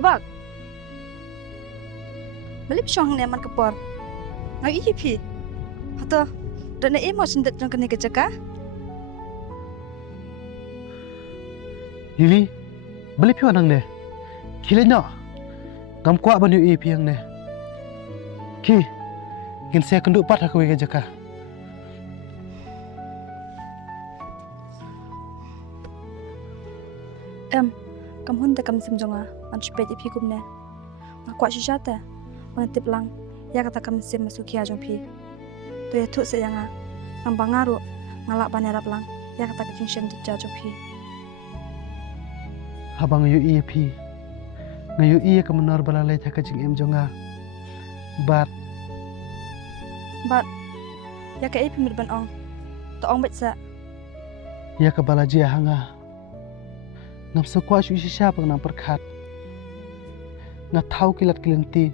Tabak. Balik syong ne man kapor. Ngai pi. Hato, dan emo sendet jong kene kecaka. Lili, balik pi wanang ne. Kile no. Gam kwa ban yu pi yang ne. Ki, gin saya kenduk pat aku ke jaka. Kam hun ta kam sim jonga man chpet pi kum ne. Ma kwa shishata. Man tip lang ya kata kam sim masukia jong pi. To ya tu se yanga. Ngam bangaru ngalak banera lang ya kata ka jingshen jja jong pi. Habang yu pi. Ngayu ka menor balalai thaka jing em jonga. Bat ya ka pi mirban ong. To ong betsa. ya ka balaji hanga. Ngam sakwa shu shisha pang nang perkhat. Nga thau kilat kilenti.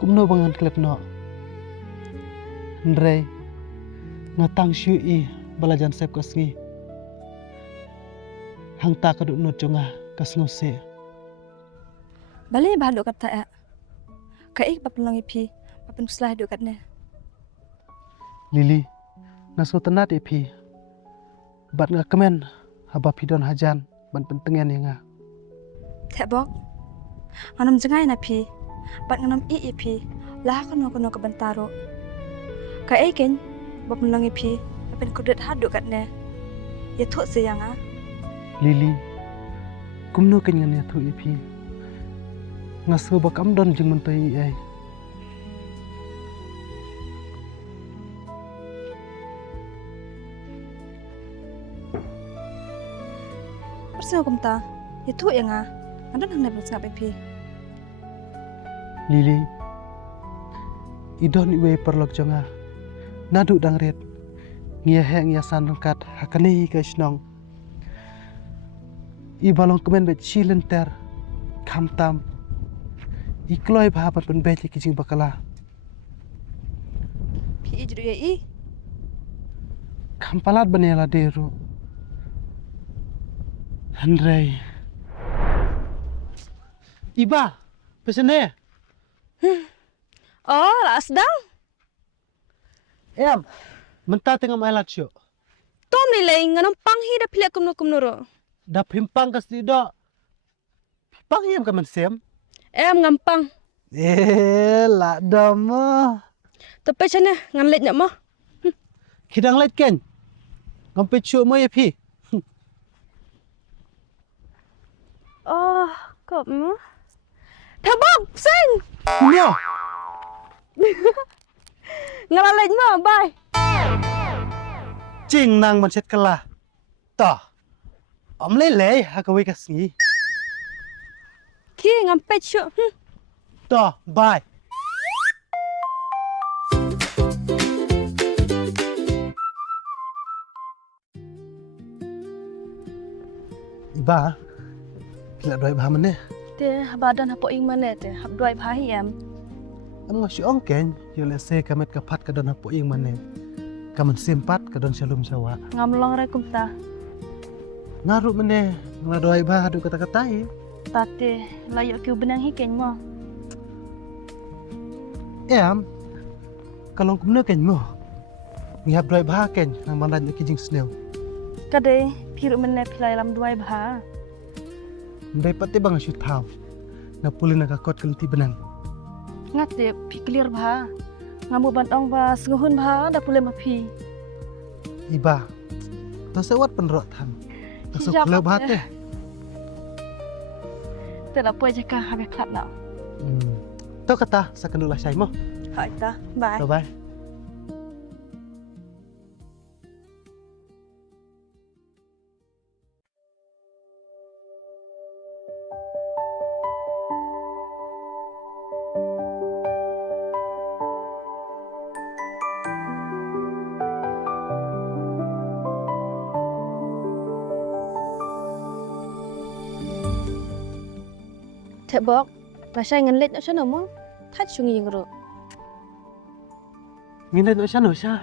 Kumno bangan kilat no. Ndrei. Nga tang shu balajan sep kasngi. Hang ta kaduk no jonga kasngo se. Bale ba do kata ya. Ka ik papulong pi. Papun kuslah do katne. Lili. Nga so tenat pi. Bat nga kemen. Haba pidon hajan. Ban pentengan yang nga. Tabak. Nganam jengai na pi. Bat nganam pi. Lah kono ka bantaro. Ka iken papulong pi. Papun kudet hadu katne. Ya tu se yang a. Lili, kumno kenyan ya tu ipi. Ngaso bakam don jeng mentai ai. Persen hukum ta. Ya tu yang a. Andon hang nebel sangap pi. Lili, idon iwe perlok jonga. Nadu dangret. Ngia heng ya san rengkat hakani ke snong. Ibalong kemen bet silenter. Kamtam. Ikloi bahapan pen bet kijing bakala. Pi ijru ya i. Kampalat banela deru. Andrei. Iba, pesene. Oh, lah sedang. Em, mentah tengah mailat syo. Tom nilai nganam panghi da pilek kumno ro. Da pimpang kas tidak. Pimpang yam kaman sem. Ngampang. Lah dama. Tapi sana ngan let nak mah. Kidang let ken. Ngampe cu mo ya pi. Oh, kop mah. Tabak, sing. Nyo. Ngalalej mah, bye. Cing nang man set kalah. Tah. Om lele hakawi kasngi. Ki ngampe cu. Tah, bye. Iba. Kila doi bah meneh. Te badan hapo ing mana te hap doi bhahi em. Am ngo siong ken, yo le se kamet kapat ka don hapo ing mane. Kamen simpat ka don shalom sawa. Ngamlong re kumta. Ngaru mene, ngadoi bah adu kata-katai. Tate layak ki benang hi ken mo. Em, kalau kumne ken mo. Ngihap doi bah ken nang mandan kijing sneu. Kade piru mene pilai lam doi bha. Ndai pati bang shoot thau. Na pulin na kakot kelti benang. Ngate pi clear bha. Ngamu bantong ba senguhun bha da pule ma pi. Iba. To sewat penrok tham. Tasuk Hijab le apa bah ya? teh. Te la pue jaka habe klap na. To kata sakendulah sai mo. Hai ta. Bye. Bye bye. Tabak. Pasai ngan let nak sana mo. Thach sungi ngro. Ngin no siya no siya.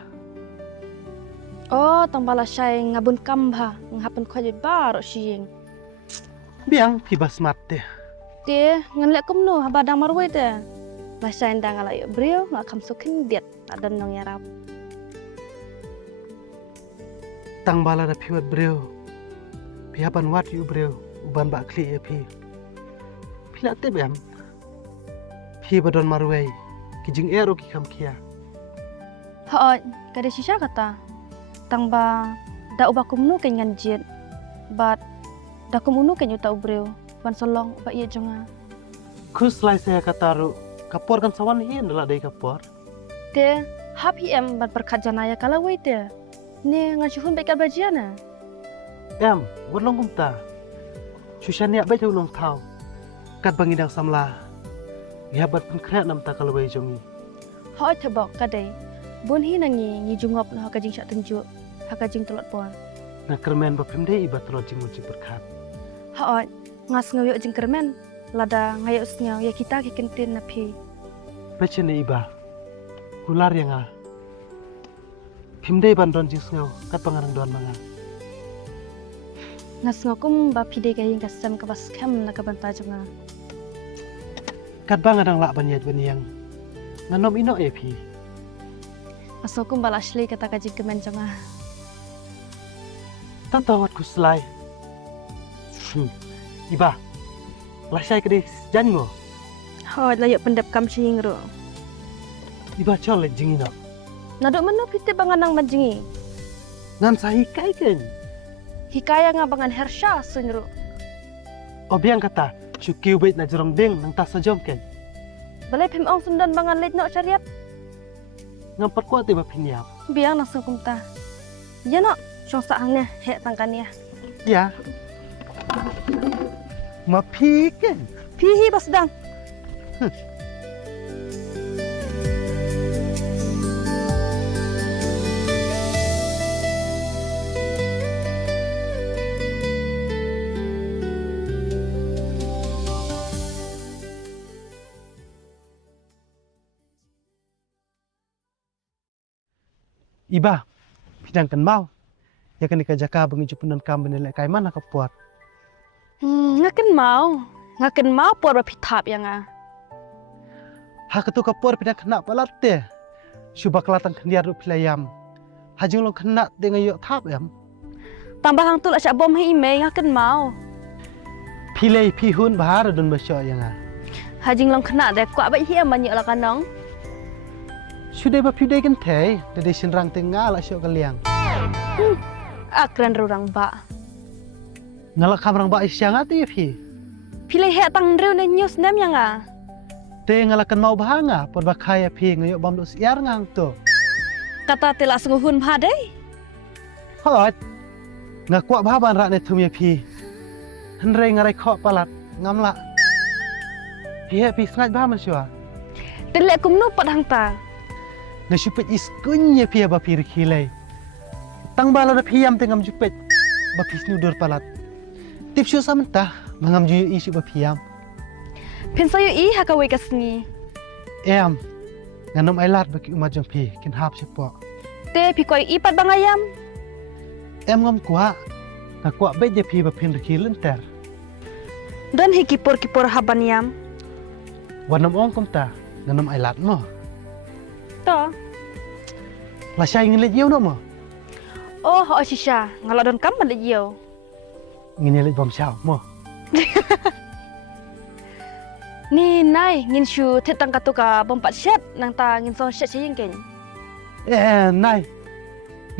Oh, tang bala syai ngabun kam bha. Ngahapan khoj bar siyeng. Biang pi basmat teh. Dia ngelak kumno habadang marwai te. Lasa endang ala yuk brio ngak kam sukin diet adan nong yarap. Tang bala da piwat breu. Pihapan wat yu breu. Uban bak kli ya pi. Pila tip em. Pi badon marwai. Kijing ero ki kam kia. Haot, kada sisa kata. Tang ba da ubah kumno kenyan jet. Bat da kumno kenyu ta ubreu. Ban solong ba iya jonga. Kus lai saya kataru. Kapor kan sawan hian dala dai kapor. Te hap hi em ban perkat janaya kala wai te. Ne ngasuhun baik bajiana. Em, wadlong kumta. Sushan ya baik ulong tau. Kat bangidang samla. Gihabat pun kena nam ta kalau jongi. Haot tebok kadai. Bun hi nangi ngi jungop na hakajing syak tunjuk. Hakajing telot pon. Na kermen bapim dei ibat telot jing muji berkat. Haot ngas ngoyok jing kermen. Lada ngayok sengaw ya kita kikentin napi. Baca ni iba. Ular yang ah. Pimdei bandon jing sengau kat pangarang doan manga. Ngas ngokum ba pide kaying kasam ke bas kem na kabanta jonga. Kat bang adang lak banyat baniang. Nganom ino e pi. Asokum bal asli kata kajing kemen jonga. Tantawat ku selai. Iba. Lasai kedis jango. Haot layok pendap kam sing ro. Iba chol jing ino. Nadok menu pite banganang manjingi. Ngan sahi kai ken. Hikaya nga bangan hersha sunro. Obiang kata. Syukiu bait na jorong ding nang tas sajom ken. Balai pim ong sundan bangan leit nok syariat. Ngampar kuat iba piniap. Biang langsung kumta. Ya nok, syong saangnya hek tangkania. Ya. Ma pi ken. Pihi basdang. Iba, pidang kan mau. Ya kan ikajaka bengi jupunan kam benelek kai mana kapuat. Ngaken mau por ba pitap yang ah. Ha ketu kapuat pidang kena palat te. Syuba kelatan kendiar ru pilayam. Hajung lo kena dengan yok tap yam. Tambah hang tu lah syak bom hi ime ngaken mau. Pilai pihun bahar dun basyo yang ah. Hajing long kena dek kuat ba hi am banyak lah kanong. Sudah ba pidai kan teh, dari sinrang tengah lah syok kaliang. Akran rurang ba. Ngalak kamrang ba isyang ati pi. Pilih hek tang rew ne news nem yang ah. Te ngalakan mau bahanga, por bakaya pi ngayok bam do siar ngang tu. Kata tela sunguhun ba dei. Hot. Ngakuak bahaban rak ne tumya pi. Henrei ngarai kok palat ngamla. Pi pi sangat bahaman syua. Telek kumno pat hang ta. Na syupet iskunya pia bapi rikilai. Tang bala na piyam tengam jupet. Bapi snudur palat. Tip syuk samantah. Mangam juyu isu bapiyam. Pensayo i hakawai kasngi. Em. Nganom ailat baki umajang pi. Kin hap sipo. Te pi koi ipat bangayam. Em ngam kuak. Ngakuak bet je pi bapin rikilen ter. Dan hi kipor haban yam. Wanam ong kumta. Nganom ailat mo. To. Lasya ingin liat yau no mo. Oh, ho shisha. Ngalok don kam balik yo. Ingin liat bom syau mo. Ni nai ngin shu tetang katuka bompat syat nang ta ngin so syat siyeng ken. Nai.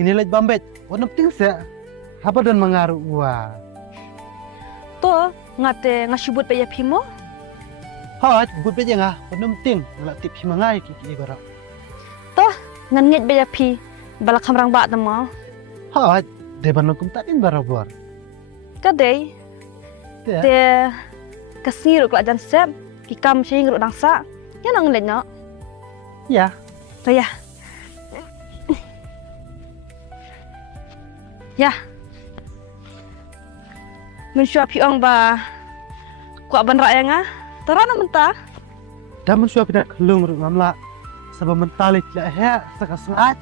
Ingin liat bambet. Wanam ting sa. Apa don mengaruh wah. To ngate ngasubut pe ya pimo. Hot, but bet yang ah. Wanam ting. Ngalak tip himangai kiki ibarat. Toh ngan ngit be ya pi. Balak kamrang ba tamo. Hot. Deban lo kumtakin barabor. Kadai. Te kasngi ro kelajan sep. Kikam siyeng ro dangsa. Ya nang let no. Ya. To ya. Ya. Mun syua pi ong ba. Kuak ban rak yang ah. Terana mentah. Damun syua pidak kelung ru ngamla. Sebab mentalik tidak hea sekasengat.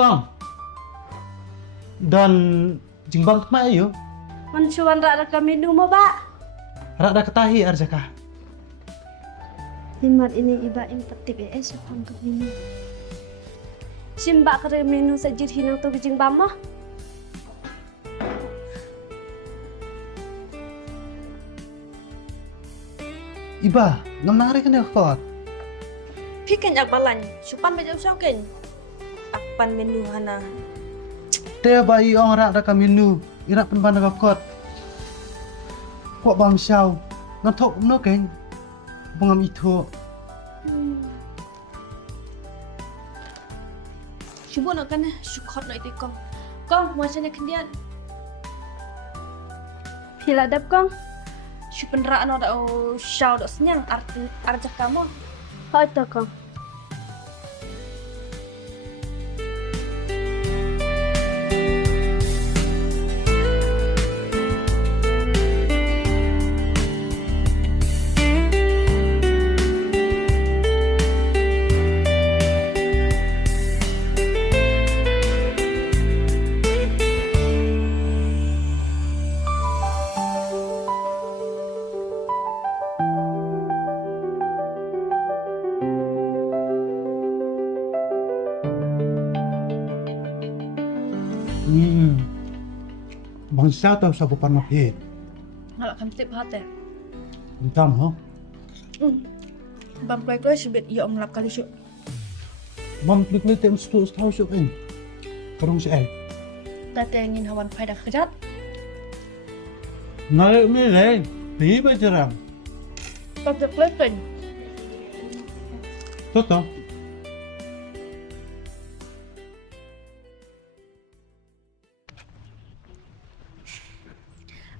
Kong. Dan jingbang kemana yo? Mancuan rak kami menu mo ba? Rada ketahi arjaka. Himat ini iba impetip untuk menu. Simba kare menu sajir hinang tu bijing bama. Iba, ngam nari kan ya kot. Pikan yak balan, supan bejau sauken. Akpan menu hana. Dia bayi orang rada kaminu, irak penbanda kot. Kok bang syau, ngantok no kan? Bangam itu. Sibu nak kan syukot nak itu kong. Kong macam nak kendian. Hila dap kong. Syupen ra no da syau dok senyang arti arjak kamu. Hai to kong. Bang syau tahu sabu panah hit. Ngalak kan tip hati. Entam ho. Bam kloi sebet ya om lap kali syuk. Bang klik tem tahu syuk kan. Karung saya. Tata ingin hawan faedah kejat. Ngalek mi leh, ni berjerang. Tata kloi pen. Toto.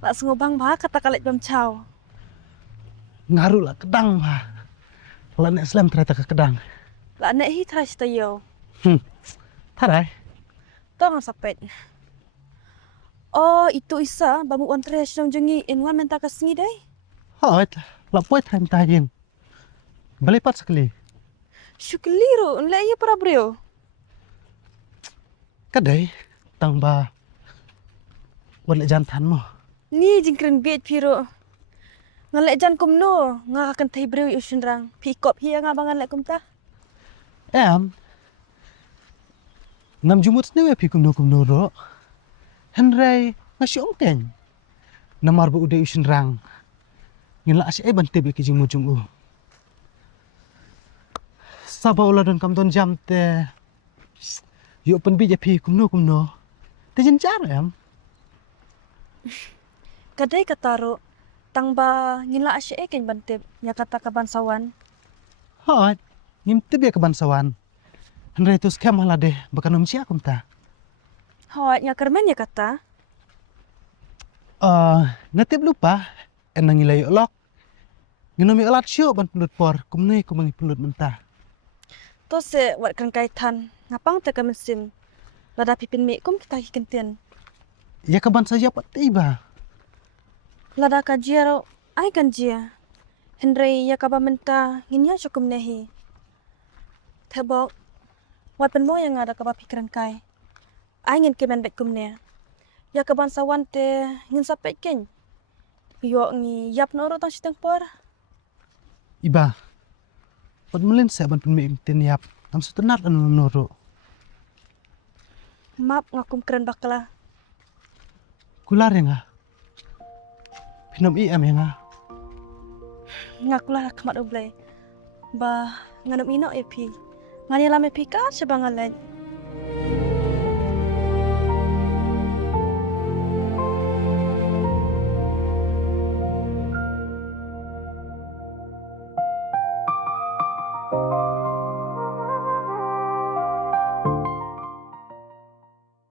Lak sengobang bah kata kalit bam chow. Ngaruh lah kedang bah. Kalau nek Islam ternyata ke kedang. Lak nek hi trai stayo. Tarai. Tong sapet. Oh, itu isa bamu wan tres nang jengi inwan menta kasingi dai. Hoi, lapoi time tajin. Balipat sekali. Syukliru, le iya para brio. Kadai tang ba. Wan lek jantan mo. Ni jingkren bet piro. Ngalek jan kumno, ngakakan thai brio usunrang. Pikop hi nga bangan lek kumta. Ngam jumut sini pi kumno ro. Henry ngasyong ten. Namar bu udah usin rang. Ngila asy ban tebe ki jing mujung u. Saba ulah don kam don jam te. Yo pen bi je pi kumno. Te jen jar Kadai kataro tangba ngila asye ken bantep ya kata kabansawan. Hot, ngim tebe ke bansawan. Henry tu skam hala deh bakan umsi akum ta. Hawat nya kermen ya kata. Natib lupa enang ngilay olok. Nginomi olat syuk ban pelut por kumne kumangi pelut mentah. To se wat kan kaitan ngapang te kamesim. Lada pipin mi kum kita hikentian. Ya kaban saja pat tiba. Lada kajiaro ai kanjia. Henry ya kaba menta nginya syukum nehi. Tebok wat pen mo yang ada kaba pikiran kai. Ai ngin kemen bet kumne. Ya kaban sawan te ngin sapet ken. Yo ngi yap no ro tang siteng por. Iba. Pat melin sa ban penmi imtin yap. Am setenar anu noro. Map ngakum keren bakla. Kular ya nga. Pinom IM ya nga. Ngakulah kamat oblay. Ba nganum ino e pi. Ngani lame pi ka sebangalan. Thank you.